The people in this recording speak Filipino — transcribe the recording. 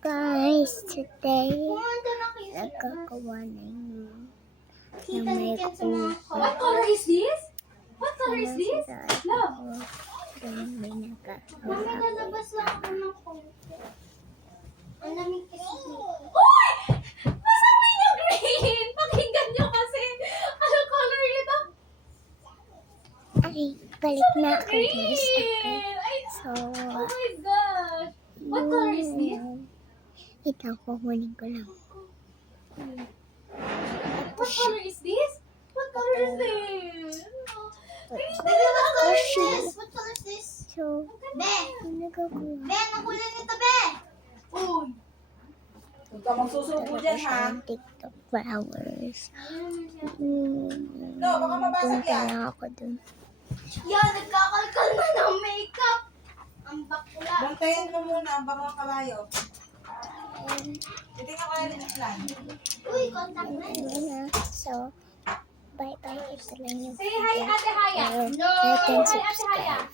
Guys, today nagkakawa na yung may kuko. What color is this? What color is this? Love. May nagkakawa. Mami, lalabas lang ako ng konti. Ang lamig kasi dito. Uy! Masabi niyo green! Pakinggan niyo kasi. Ano color ito? Ay, balik na ako guys. Green! Ay, So, oh my gosh. What color is this? ito, kukunin ko lang. What color is this? What color is this? What color is this? What color is this? So, Be! nagkakawa. Be, anong kulay nito, Be? Uy! Huwag ka magsusubo dyan, ha? TikTok flowers. No, baka mabasag Punta yan. lang ako dun. Yan, nagkakalkal na ng makeup. Ang bakla. Bantayan mo muna ang baka kabayo. Titingnan ko na rin yung plan. Uy, contact lens. Ayun na. So, bye-bye. Ito lang yung Say hi, Ate Haya. Like and Hi, Ate Haya. subscribe.